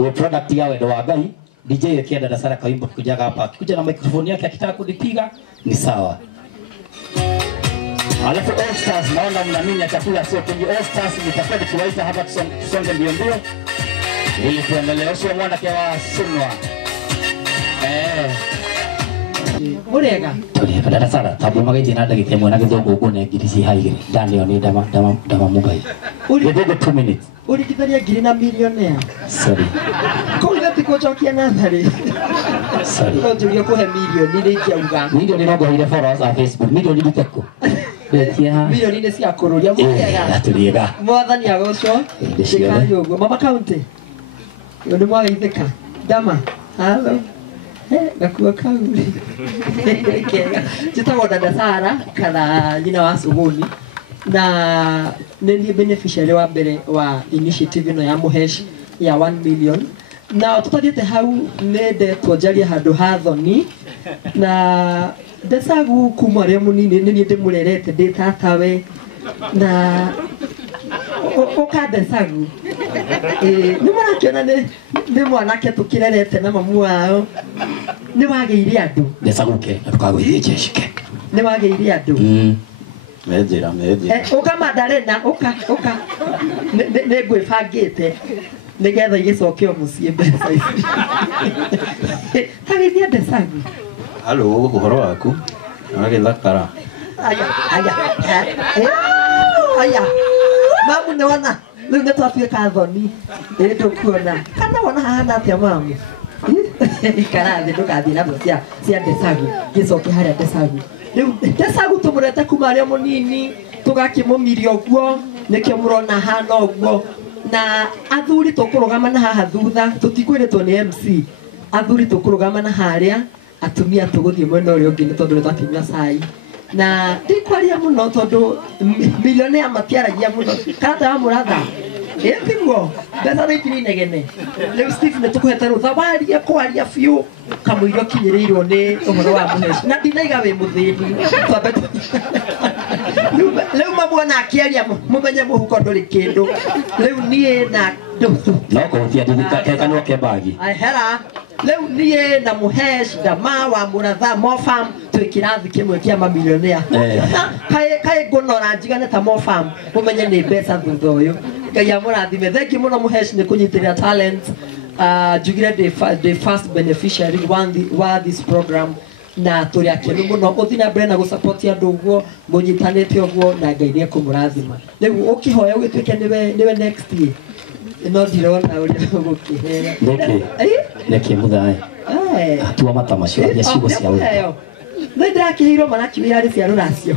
we product ya wendo wa Ngai. DJ akienda darasa kaimbo kujaga hapa kuja na microphone yake akitaka kunipiga ni sawa. Alafu All Stars naona mnaminya chakula sio kingi. All Stars nitakuwa nikiwaita hapa tusonge mbio mbio ili tuendeleshe mwana kwa Sunwa. Murega tuli kada sara tabu magaiti na dagi temwe na githongo gune ngirisi haigire ndani oni dama mugai githongo 2 minutes uri kitharia ngiri na millionaire sorry kuga tikochokia na thari sorry ko tulia kuhe million ni ikiuga million no goire followers on Facebook million ni biteko betia million ni cia kururia murega tuliega mwathani agocwo ndikayo go mama county yo ni mwageithika dama hello gakuwa kauri kega jitagwo dada Sara kana nyina wa Suguni na nĩ beneficiary wa mbere wa initiative ino ya Muhesh ya 1 million na tutathiĩte hau nĩndetwo njarie handũ ha thoni na Desagu kuma rĩa mũnini nĩ niĩ ndĩmũrerete ndĩ tatawe na oka Desagu nĩ mũrakĩona nĩ mwanake tũkĩrerete na mamu wao nĩ wagĩire andũ Desaguke tukagũithie jeshike nĩ wagĩire andũ mejera oka Madarena oka nĩ ngwĩbangĩte nigetha igĩcokio mũciĩ mbeca ici tagithia Desagu halo ũhoro waku agĩthakara aya mamu nĩ wana rĩu nĩ twatuĩka thoni ndũkuona kana wona hana atĩa mamu ikarathi ndũgathiĩ na cia Desagu gĩcoke harĩa Desagu rĩu Desagu tũmũrete kuma arĩa mũnini tũgakĩmũmiria ũguo nĩkĩo mũrona hana ũguo na athuri tũkũrũgama na haha thutha tũtikwĩrĩtwo nĩ MC athuri tũkũrũgama na harĩa atumia tũgũthiĩ mwena ũrĩa ũngĩ nĩ tondũ nĩ twakĩnyua cai na ndikwaria mũno tondũ millionaire matiaragia mũno kana mũratha tiguo mbeca nĩ ikiri negene rĩu Steve nĩ tũkũhete rũtha waria kwaria biũ kamũirio kinyĩrĩirwo nĩ ũhoro wa Muhesh na ndinaiga wĩ mũthĩni rĩu mamuona akĩaria mũmenye mũhuko ndũrĩ kĩndũ rĩu niĩ na no kũhutia kanua ke bagi hera rĩu niĩ na Muhesh Dama wa Mũratha Mofam twĩ kĩrathi kĩmwe kĩa mamillionaire kaĩ ngũnora njigane ta Mofam mũmenye nĩ mbeca thutha ũyũ Ngai amũrathime thengi mũno Muhesh nĩ kũnyitĩrĩra talent njugire the first beneficiary wa this program na tũrĩ akenu mũno ũthiĩ na mbere na gũsupport andũ ũguo mũnyitanĩte ũguo na Ngai nĩ ekũmũrathima rĩu ũkĩhoya ũgĩtuĩke nĩwe next year no ndirona ũrĩa ũgũkĩhera nĩkĩ mũthai atua matamasho ya ciugo cia ũũ ndĩrakĩheirwo manaki wĩra cia rũracio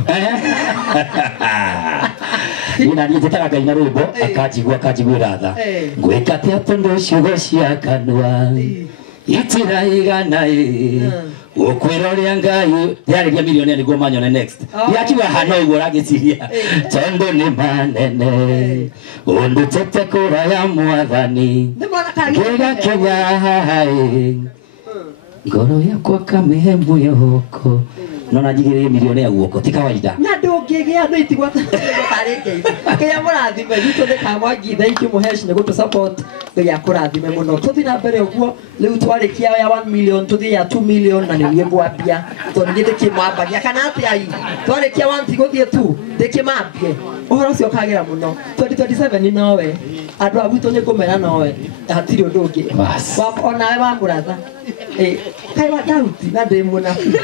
ina niĩ njĩtaga Ngai na rwĩmbo akanjiguĩra tha ngwĩka atĩa tondũ ciugo cia kanua itiraigana ũkwĩra ũrĩa Ngai yarĩria millionaire nĩguo manyone next yakiuga hana ũguo ũragĩciria tondũ nĩ manene ũndutĩte kũra ya Mwathani ngĩgakenya ngoro yakwa kamĩhe mwĩhoko no najigĩrĩrie millionaire guoko ti kawaida na ndũngĩgĩa no itigwa tarĩ Ngai Ngai amũrathime gitũ nĩ kamwangi thank you Muhesh nĩ gũtũ support Ngai akũrathime mũno tũthiĩ na mbere ũguo rĩu twarĩkia ya 1 million tũthiĩ ya 2 million na nĩguo ngwambia tondũ nĩ ndĩkĩmwambagia kana atĩa ai twarĩkia 1 tigũthiĩ 2 ndĩkĩmambie ũhoro ũcio ũkagĩra mũno 2027 nowe andũ a gwitũ nĩ ngũmera nowe hatirĩ ũndũ ũngĩ onawe wa Mũratha kai wa Dauti na ndĩ mũnabi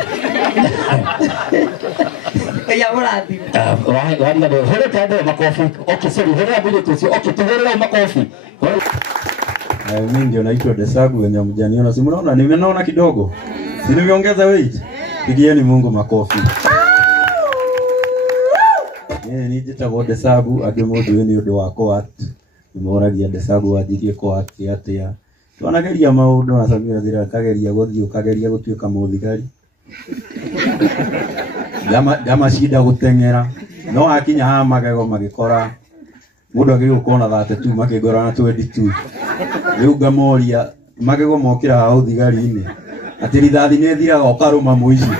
ya mũrathi wariga ndio hore kando makofi okay sorry hore abuje tu okay tuhore makofi mimi ndio naitwa Desagu wenye mjaniona si mnaona nimeona kidogo si nimeongeza weight pigieni Mungu makofi ni njĩtagwo Desagu andũ mũndũ nĩ ũndũ wakwa nĩmoragia Desagu wanjirie kwa atia twanageria maũndũ na Samia thira kageria gũthiĩ kageria gũtuĩka mũthigari Gama shida gũteng'era no akinya ha magego magĩkora mũndũ agĩgũkorwo na 32 makĩgora na 22 rĩu ngamoria magego mokĩra ha ũthigari-inĩ atĩ rithathi nĩ thiraga ũkarũma mũici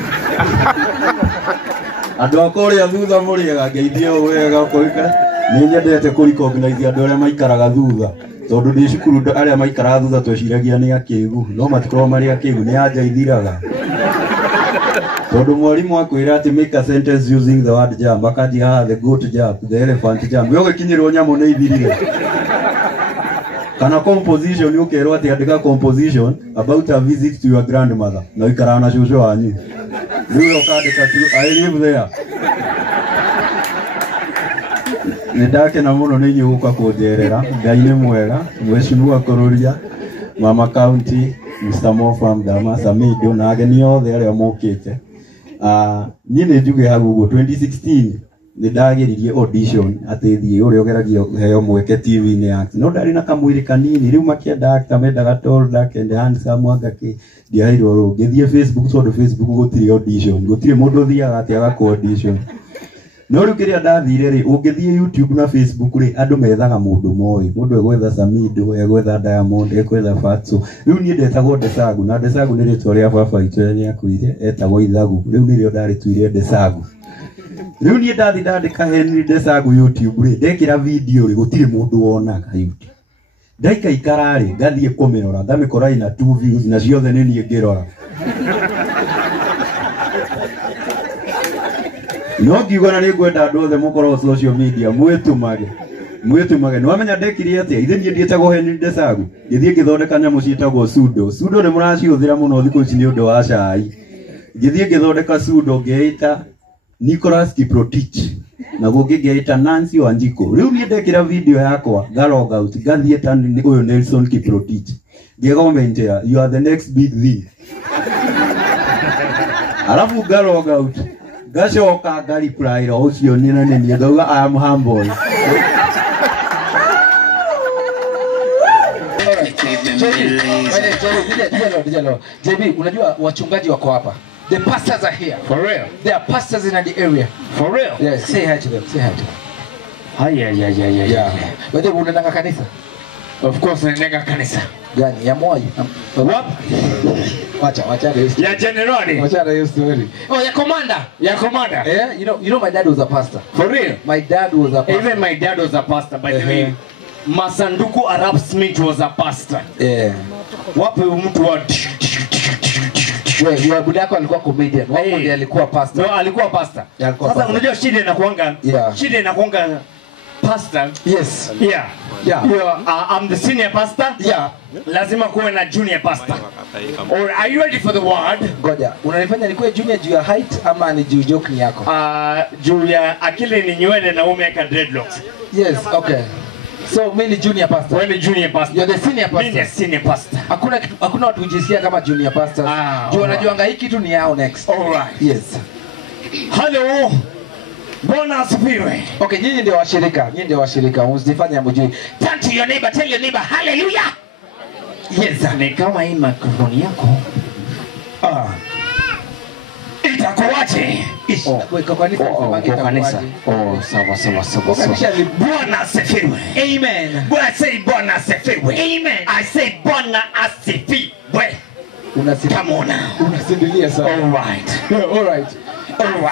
andũ akũrĩa thutha mũrĩega ngeithie wega kũika nĩ nyendete kũrecognize andũ arĩa maikaraga thutha tondu ndi cukuru aria maikara thutha tweciragia ni akigu no matikorwo mari akigu ni anja ithiraga tondu mwarimu akwira ati make a sentence using the word jump akaji the goat jump the elephant jump yo gikinyirwo nyamu ni ithirire kana composition ukerwo ati andika composition about a visit to your grandmother na ikara na shusho wanyu riu ukandika tu I live there nindake na muno ni nyuka kujerera ngai ni mwega mweshimua kororia mama county Mr. Mo from Damasa Mido na ageni othe aria mokite ni njuge hagugo 2016 ndagiririe audition atithie uri ogeragio heo mweke TV ni act no ndari na kamwiri kanini riu makienda actor mendaga tall dark and handsome mwagaki ndiairwo ru ngithie Facebook tondu Facebook gutiri audition gutiri mundu thiaga ati agako audition no riu kiria ndathire ri ungithie YouTube na Facebook ri andu methaga mundu moi mundu egwetha Samido egwetha Diamond egwetha Fatso riu ni ndetagwo Desagu na Desagu ni ritwa ria baba itu ni akuire etagwo Ithagu riu ni rio ndari tuire Desagu riu ni ndandika Henry Desagu YouTube ri ndekira video ri gutire mundu wonaga YouTube ndaika ikara ri ngathie kumirora ngamikora ina 2 views na ciothe ni nie ngirora no ngiugana ni ngwenda andu othe mukorwo social media mwitumage no amenya ndekire atia ithe nie ndietagwo Henry Desagu ngithie ngithondeka nyamu cietagwo sudo ni muraciuthira muno thiku ici ni undu wa cai ngithie ngithondeka sudo ngeita Nicholas Kiprotich na gugi ngeita Nancy Wanjiko riu nie ndekira video yakwa galog out ngathie tani uyu Nelson Kiprotich ngegomentia you are the next big thing alafu galog out gacoka ngariply ro ucio ni na ni ndauga I am humble JB unajua wachungaji wako hapa. The pastors are here. For real? They are pastors in the area. For real? Yes, say hi to them. Say hi to them. Yeah. Wewe unaenda kanisa? Of course naenda kanisa. Gani? Ya moyo. Wapi? Wacha hiyo. Ya generali. Wacha hiyo story. Oh, ya commander. Ya commander. Yeah, you know my dad was a pastor. For real? My dad was a pastor. Even my dad was a pastor by the way. Masanduku Arab Smith was a pastor. Yeah. Wapi mtu wa wewe buda yako alikuwa comedian. Wao ndiye alikuwa pastor. No, alikuwa pastor. Sasa unajua shida inakuanga pastor. Yes. Yeah. I'm the senior pastor. Yeah. Lazima kuwe na junior pastor. Or are you ready for the word? Ngoja. Unanifanya nikuwe junior juu ya height ama ni juu joke ni yako? Juu ya akili ni nywele na umeweka dreadlocks. Yes, okay. So mimi ni junior pastor. Wewe ni junior pastor. You're the senior pastor. Mimi ni senior pastor. Hakuna watu ujisikia kama junior pastor. Juu wanajuanga hiki kitu ni yao next. All right. Yes. Hello. Bwana asifiwe. Okay, nyinyi ndio washirika. Usifanye mjui. Turn to your neighbor, tell your neighbor hallelujah. Yes, ni kama hii microphone yako. Itakuwaje? Kwa kanisa. Sawa. Bwana asifiwe. Amen. Bwana say Bwana asifiwe. Amen. I say Bwana asifiwe. Unasindilia sana. All right.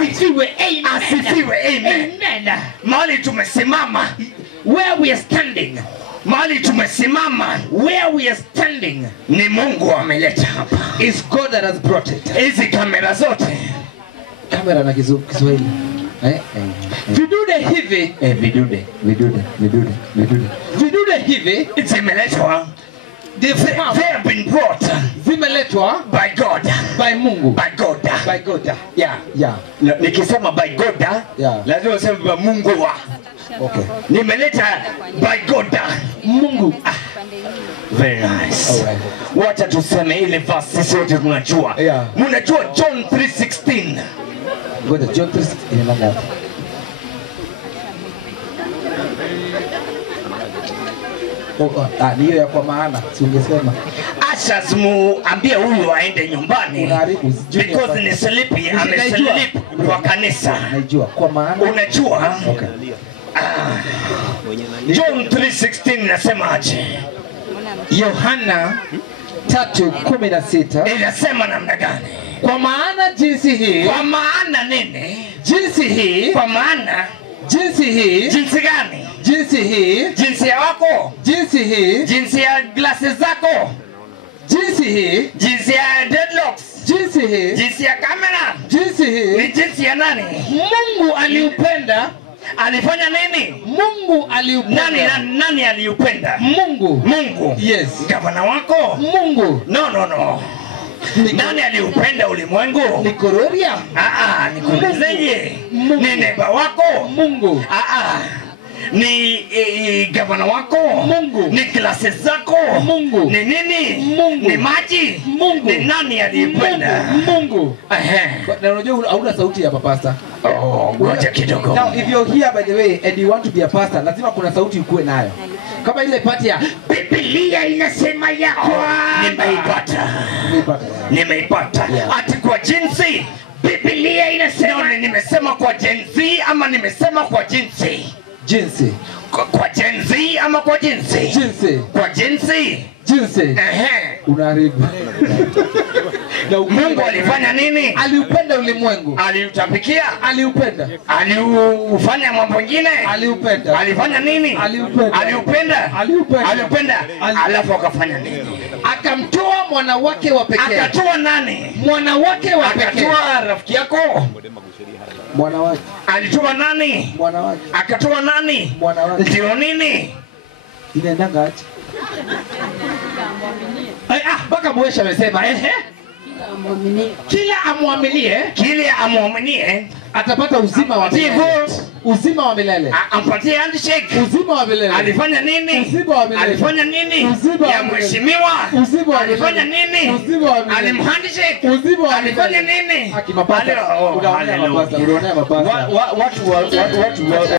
Asifiwe. Amen. Asifiwe. Amen. Mahali tumesimama. Where we are standing. Mahali tumesimama. Where we are standing. Ni Mungu ameleta hapa. It's God that has brought it. Hizi kamera zote. Kamera na Kiswahili. Vidude hivi. Vidude hivi. Zimeletwa. They have been brought. Zimeletwa by God. By Mungu. By God. Yeah. Nikisema by God, lazima useme by Mungu wa. Okay. Nimeleta by God. Mungu. Very nice. All right. Wacha tuseme ile verse sisi wote tunajua. Mnajua John 3:16. Ngoja John 3:16 inaenda. Niyo ya kwa maana si ungesema Ashas muambie huyu aende nyumbani because ni sleepy amesleep kwa kanisa. Najua kwa maana unajua. Okay. John 3:16 nasema aje? Yohana 3:16 inasema namna gani? Kwa maana jinsi hii. Kwa maana nini? Jinsi hii. Kwa maana Jinsi hii. Jinsi gani? Jinsi hii. Jinsi ya wako. Jinsi hii. Jinsi ya glasses zako. Jinsi hii. Jinsi ya dreadlocks. Jinsi hii. Jinsi ya kamera. Jinsi hii. Ni jinsi ya nani? Mungu aliupenda. Alifanya nini? Mungu aliupenda. Nani aliupenda? Mungu. Mungu. Yes. Gavana wako? Mungu. No. Nani aliupenda ulimwengu? Ni Kororia. Nikuulizeje? Ni neighbor wako? Mungu. Ni gavana wako? Mungu. Ni classes zako? Mungu. Ni nini? Mungu. Ni maji? Mungu. Ni nani aliupenda? Mungu. Na unajua hauna sauti ya pastor. Ngoja kidogo. Now if you're here by the way and you want to be a pastor, lazima kuna sauti ukue nayo. Kama ile pati ya Biblia inasema yako. Nimeipata. Ati kwa jinsi Biblia inasema. Nimesema kwa jinsi ama nimesema kwa jinsi? Jinsi. Kwa jinsi ama kwa jinsi? Jinsi. Kwa jinsi. Jinsi. Unaharibu. Na Mungu alifanya nini? Aliupenda ulimwengu. Aliutapikia? Aliupenda. Aliufanya mambo mengine? Aliupenda. Alifanya nini? Aliupenda. Aliupenda. Alafu akafanya nini? Akamtoa mwana wake wa pekee. Akatoa nani? Mwana wake wa pekee. Akatoa rafiki yako? Mwana wake. Alitoa nani? Mwana wake. Akatoa nani? Mwana wake. Ndio nini? Inaendanga aje? Baka Mwesha amesema kila amwaminie atapata uzima wa milele. Uzima wa milele. Ampatie handshake. Uzima wa milele. Alifanya nini? Uzima wa milele. Alifanya nini? Ya mheshimiwa. Uzima wa milele. Alifanya nini? Uzima wa milele. Alimhandshake. Uzima wa milele. Alifanya nini? Akimapata. Unaona mapasa. Watu